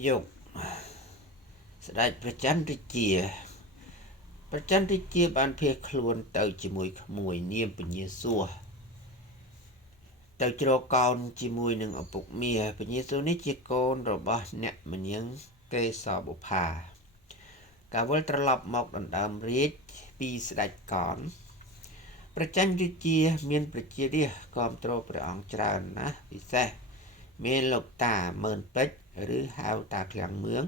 dụcស្ដេចព្រះចន្ទរាជាបានភៀសខ្លួនទៅជាមួយក្មួយនាមពញាសួរទៅជ្រកកោនជាមួយនឹងឪពុកមាពញាសួរនេះជាកូនរបស់អ្នកមនាងកេសរបុប្ផាកាលវិលត្រឡប់មកដណ្ដើមរាជ្យពីស្ដេចកោនព្រះចន្ទរាជាមានប្រជារាស្ត្រគាំទ្រព្រះអង្គច្រើនណាស់ពិសេសមានលោកតាម៉ឺនពេជ្រឬហៅតាឃ្លាំងមឿង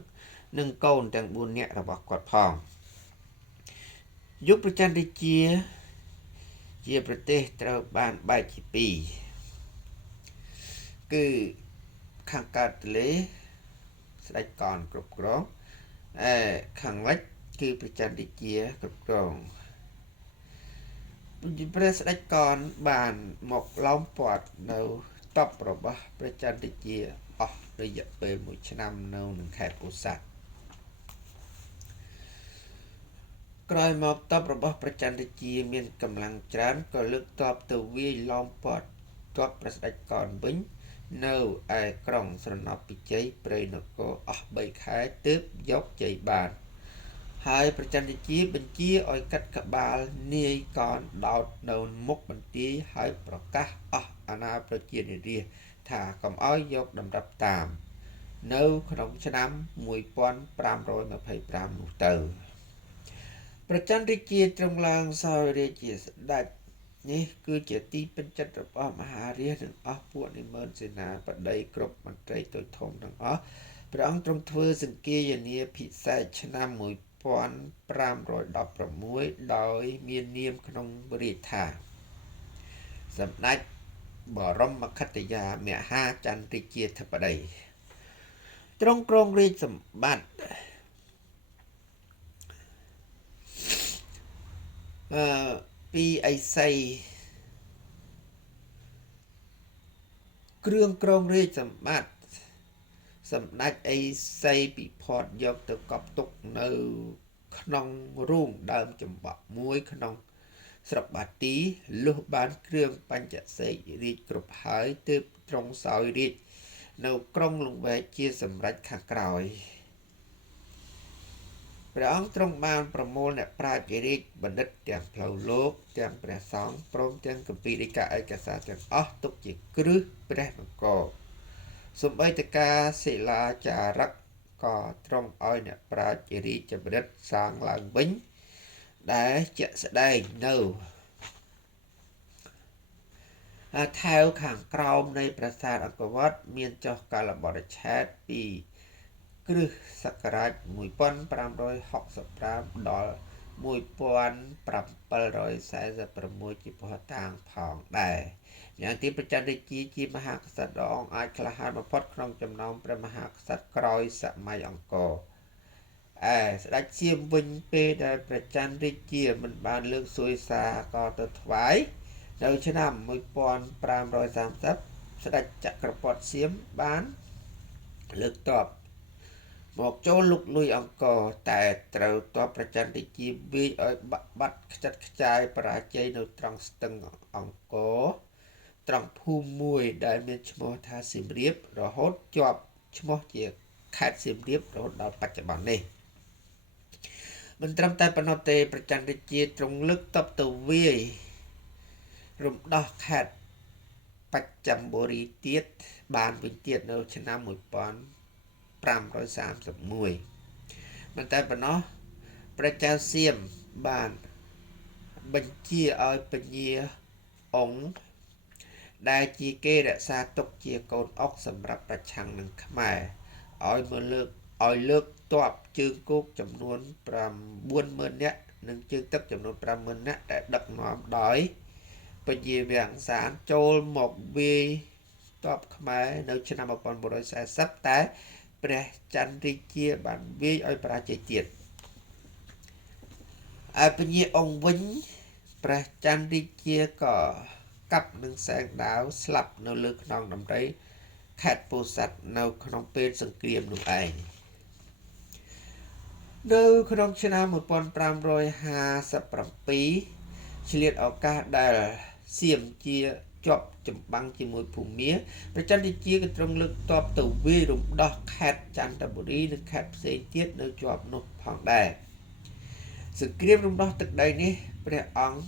និងកូនទាំង4នាក់របស់គាត់ផងយុគព្រះចន្ទរាជាប្រទេសត្រូវបានបែកជាពីរគឺខាងកើតទន្លេស្ដេចកោនគ្រប់គ្រងខាងលិចគឺព្រះចន្ទរាជាគ្រប់គ្រងព្រះស្ដេចកោនបានមកឡោមព័ទ្ធនៅតបរបស់ព្រះចន្ទរាជាអស់រយៈពេល1ឆ្នាំនៅនឹងខេត្តពោធិ៍សាត់ក្រោយមកតបរបស់ព្រះចន្ទរាជាមានកម្លាំងច្រើនក៏លើកតបទៅវាយឡោមព័ទ្ធទ័ពព្រះស្ដេចកោនវិញនៅឯក្រុងស្រណប់ពីជ័យព្រៃនគរអស់3ខែទើបយកជ័យបានហើយព្រះចន្ទរាជាបញ្ជាឲ្យកាត់ក្បាលនាយកោនដោតនៅមុខបន្ទាយហើយប្រកាសអស់អាណាប្រជានារាស្ត្រថាកុំឲ្យយកតម្រាប់តាមនៅក្នុងឆ្នាំ1525នោះទៅព្រះចន្ទរាជាទ្រង់ឡើងសោយរាជ្យជាស្ដេចនេះគឺជាទីពេញចិត្តរបស់មហារាជនិងអស់ពួកនិមឺនសេនាបតីគ្រប់មន្ត្រីតូចធំទាំងអស់ព្រះអង្គទ្រង់ធ្វើសង្គាយនាភិសេកឆ្នាំ1516ដោយមាននាមក្នុងរាជថាសម្ដេចបរមក្ខត្តយាមហាចន្ទរាជាធិបតីទ្រង់គ្រងរាជសម្បត្តិពីឥសីគ្រឿងគ្រងរាជសម្បត្តិសម្ដេចឥសីពិផតយកទៅកប់ទុកនៅក្នុងរូងដើមចំបក់មួយក្នុងស្រុកបាទីលុះបានគ្រឿងបញ្ចសេករាជគ្រប់ហើយទើបទ្រង់សោយរាជនៅក្រុងលង្វែកជាសម្រេចខាងក្រោយព្រះអង្គទ្រង់បានប្រមូលអ្នកប្រាជ្ញរាជបណ្ឌិតទាំងផ្លូវលោកទាំងព្រះសង្ឃព្រមទាំងគម្ពីរដីកាឯកសារទាំងអស់ទុកជាគ្រឹះព្រះនគរសូម្បីតែការសិលាចារឹកក៏ទ្រង់ឲ្យអ្នកប្រាជ្ញរាជបណ្ឌិតសាងឡើងវិញដែលជាក់ស្ដែងនៅថែវខាងក្រោមនៃប្រាសាទអង្គរវត្តមានចុះកាលបរិច្ឆេទពីគ្រិស្តសករាជ1565ដល់1746ជាភស្តុតាងផងដែរយ៉ាងទីព្រះចន្ទរាជាមហាក្សត្រដ៏អង់អាចក្លាហានបំផុតក្នុងចំណោមព្រះមហាក្សត្រក្រោយសម័យអង្គរស្ដេចសៀមវិញពេលដែលព្រះចន្ទរាជាមិនបានលើកសួយសារក៏ទៅថ្វាយនៅឆ្នាំ1530ស្ដេចចក្រពត្តិសៀមបានលើកទ័ពមកចូលលុកលុយអង្គរតែត្រូវទ័ពព្រះចន្ទរាជាវាយឲ្យបាត់ខ្ចាត់ខ្ចាយបរាជ័យនៅត្រង់ស្ទឹងអង្គរត្រង់ភូមិមួយដែលមានឈ្មោះថាសៀមរាបរហូតជាប់ឈ្មោះជាខេត្តសៀមរាបរហូតដល់បច្ចុប្បន្ននេះមិនត្រឹមតែប៉ុណ្ណោះទេព្រះចន្ទរាជាទ្រង់លើកទ័ពទៅវាយរំដោះខេត្តបច្ចឹមបុរីទៀតបានវិញទៀតនៅឆ្នាំ1531មិនតែប៉ុណ្ណោះព្រះចៅសៀមបានបញ្ជាឲ្យពញាអង្គដែលជាគេរក្សាទុកជាកូនអុកសម្រាប់ប្រឆាំងនឹងខ្មែរឲ្យលើកទ័ពជើងគោកចំនួន90000នាក់និងជើងទឹកចំនួន50000នាក់ដែលដឹកនាំដោយពញាវាំងសានចូលមកវាយទ័ពខ្មែរនៅឆ្នាំ1940តែព្រះចន្ទរាជាបានវាយឲ្យបរាជ័យទៀតឯពញាអង្គវិញព្រះចន្ទរាជាក៏កាប់នឹងសែងដាវស្លាប់នៅលើខ្នងដំរីខេត្តពោធិ៍សាត់នៅក្នុងពេលសង្គ្រាមនោះឯងនៅក្នុងឆ្នាំ1557ឆ្លៀតឱកាសដែលសៀមជា ជាប់ចម្បាំងជាមួយភូមាព្រះចន្ទជាក៏ទ្រង់លើកទ័ពទៅវាយរំដោះខេត្តចន្ទបុរីនិងខេត្តផ្សេងទៀតនៅជាប់នោះផងដែរសង្គ្រាមរំដោះទឹកដីនេះព្រះអង្គ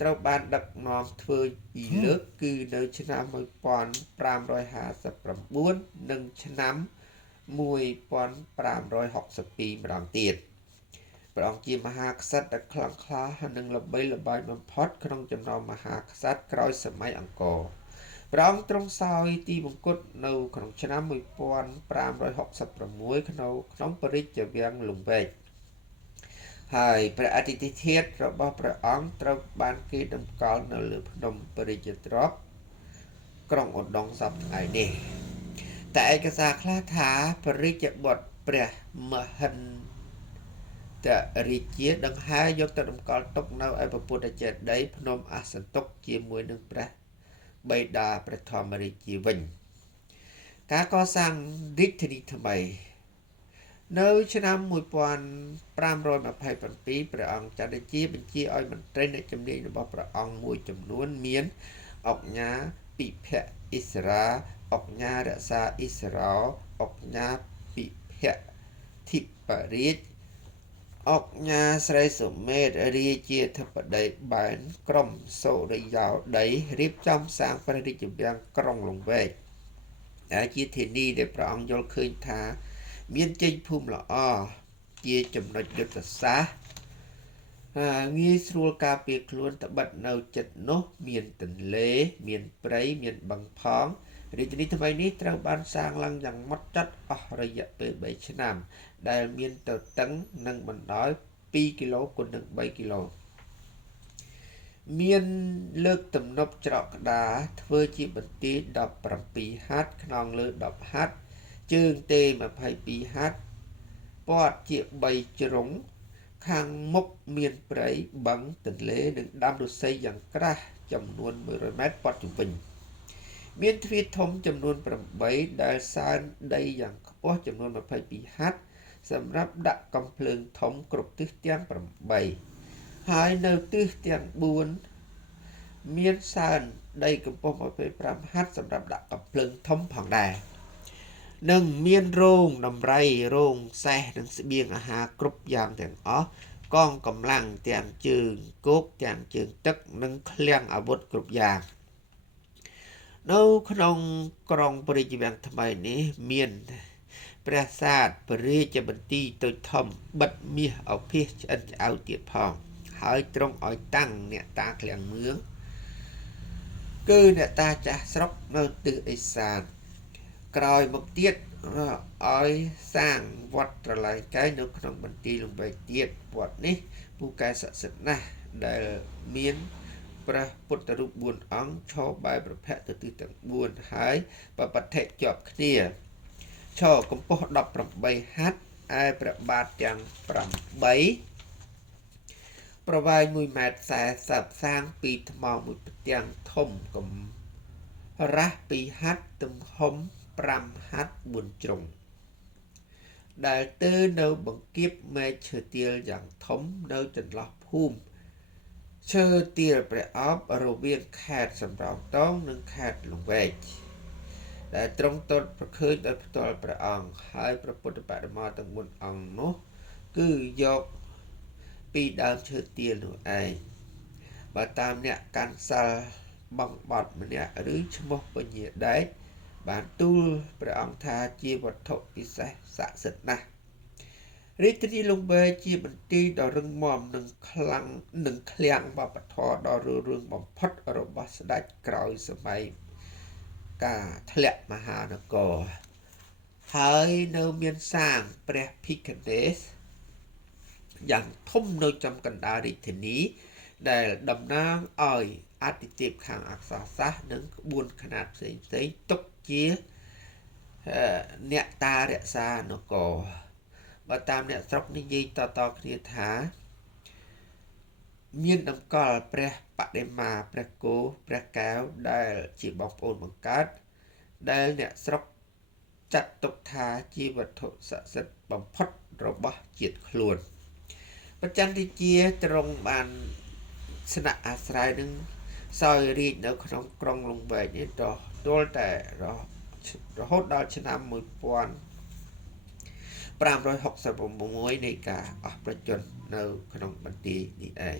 ត្រូវបានដឹកនាំធ្វើពីរលើកគឺនៅឆ្នាំ1559និងឆ្នាំ1562ម្ដងទៀតព្រះអង្គជាមហាក្សត្រដែលខ្លាំងក្លានិងល្បីល្បាញបំផុតក្នុងចំណោមមហាក្សត្រក្រោយសម័យអង្គរព្រះអង្គទ្រង់សោយទីបង្គត់នៅក្នុងឆ្នាំ1566ក្នុងព្រះរាជវាំងលង្វែកហើយព្រះអធិដ្ឋានរបស់ព្រះអង្គត្រូវបានគេតម្កល់នៅលើភ្នំព្រះរាជទ្រព្យក្រុងឧដុង្គសព្វថ្ងៃនេះតែឯកសារខ្លះថាព្រះរាជបុត្រព្រះមហិន្ទរាជាដង្ហែយកទៅតម្កល់ទុកនៅឯព្រះពុទ្ធចេតិយភ្នំអសន្តុកជាមួយនឹងព្រះបិតាព្រះធម្មរាជាវិញការកសាងរាជធានីថ្មីនៅឆ្នាំ1527ព្រះអង្គចន្ទជាបញ្ជាឲ្យមន្ត្រីអ្នកជំនាញរបស់ព្រះអង្គមួយចំនួនមានអុកញ៉ាពិភៈអិសរាអុកញ៉ារក្សាអិសរោអុកញ៉ាពិភៈធិបរាជអុកញ៉ាស្រីសុមេតរាជាធិបតីបែនក្រុមសូរិយោដីរៀបចំសាងព្រះរាជវាំងក្រុងលង្វែកដែលជាធានីដែលព្រះអង្គយល់ឃើញថាមានចេញភូមិល្អជាចំណុចយុទ្ធសាស្ត្រងាយស្រួលការពារខ្លួនត្បិតនៅចិត្តនោះមានទន្លេមានព្រៃមានបឹងផងរាជធានីថ្មីនេះត្រូវបានសាងឡើងយ៉ាងម៉ត់ចត់អស់រយៈពេល3ឆ្នាំដែលមានទទឹងនិងបណ្ដោយ2គីឡូគុណនឹង3គីឡូមានលើកទំនប់ច្រកក្តារធ្វើជាបន្ទាយ17ហត្ថខ្នងលើ10ហត្ថជើងទេ22ហត្ថព័ទ្ធជា3ជ្រុងខាងមុខមានព្រៃបឹងទន្លេនិងដាំឫស្សីយ៉ាងក្រាស់ចំនួន100ម៉ែត្រព័ទ្ធជុំវិញមានទ្វារធំចំនួន8ដែលសើនដីយ៉ាងខ្ពស់ចំនួន22ហត្ថសម្រាប់ដាក់កំភ្លើងធំគ្រប់ទិសទាំង8ហើយនៅទិសទាំង4មានសើនដីកម្ពស់25ហត្ថសម្រាប់ដាក់កំភ្លើងធំផងដែរនិងមានរោងដំរីរោងសេះនិងស្បៀងអាហារគ្រប់យ៉ាងទាំងអស់កងកម្លាំងទាំងជើងគោកទាំងជើងទឹកនិងឃ្លាំងអាវុធគ្រប់យ៉ាងនៅក្នុងក្រុងព្រះរាជវាំងថ្មីនេះមានប្រាសាទព្រះរាជបន្ទាយតូចធំបិទមាសអភិសឆ្អិនឆ្អៅទៀតផងហើយទ្រង់ឲ្យតាំងអ្នកតាឃ្លាំងមឿងគឺអ្នកតាចាស់ស្រុកនៅទិសឦសានក្រោយមកទៀតឲ្យសាងវត្តត្រឡែងកែងនៅក្នុងបន្ទាយលង្វែកទៀតវត្តនេះពូកែស័ក្តិសិទ្ធិណាស់ដែលមានព្រះពុទ្ធរូប4អង្គឈរបែរប្រភពទៅទិសទាំង4ហើយបបត្តិជាប់គ្នាឈរកម្ពស់18ហត្ថឯព្រះបាទទាំង8ប្រវែង1ម៉ែត្រ40សាងពីថ្មមួយផ្ទាំងធំកម្រាស់2ហត្ថទំហំ5ហត្ថ4ជ្រុងដែលទើនៅបង្គាបមែកឈើទាលយ៉ាងធំនៅចន្លោះភូមិឈើទាលព្រះអប់រវាងខេត្តសំរោងទងនិងខេត្តលង្វែកដែលទ្រង់ទតប្រឃើញដោយផ្ទាល់ព្រះអង្គហើយព្រះពុទ្ធបដិមាទាំង4អង្គនោះគឺយកពីដើមឈើទាលនោះឯងបើតាមអ្នកកាន់សាល់បងបត់ម្នាក់ឬឈ្មោះពញាដែកបានទូលព្រះអង្គថាជាវត្ថុពិសេសស័ក្តិសិទ្ធិណាស់រាជធានីលង្វែកជាបន្ទាយដ៏រឹងមាំនិងខ្លាំងនិងឃ្លាំងវប្បធម៌ដ៏រុងរឿងបំផុតរបស់ស្ដេចក្រោយសម័យការធ្លាក់មហានគរហើយនៅមានសាងព្រះភិក្ខុនេសយ៉ាងធំនៅចំកណ្ដាលរាជធានីដែលតំណាងឲ្យអាទិទេពខាងអក្សរសាស្ត្រនិងក្បួនខ្នាតផ្សេងៗទុកជាអ្នកតារក្សានគរបើតាមអ្នកស្រុកនិយាយតគ្នាថាមានតម្កល់ព្រះបដិមាព្រះគោព្រះកែវដែលជាបងប្អូនបង្កើតដែលអ្នកស្រុកចាត់ទុកថាជាវត្ថុស័ក្តិសិទ្ធិបំផុតរបស់ជាតិខ្លួនបច្ចឹកជាទ្រង់បានស្នាក់អាស្រ័យនឹង សោយរាជនៅក្នុងក្រុងលង្វែកនេះទល់តែរហូតដល់ឆ្នាំ1566នៃការអស់ប្រជជននៅក្នុងបន្ទាយនេះឯង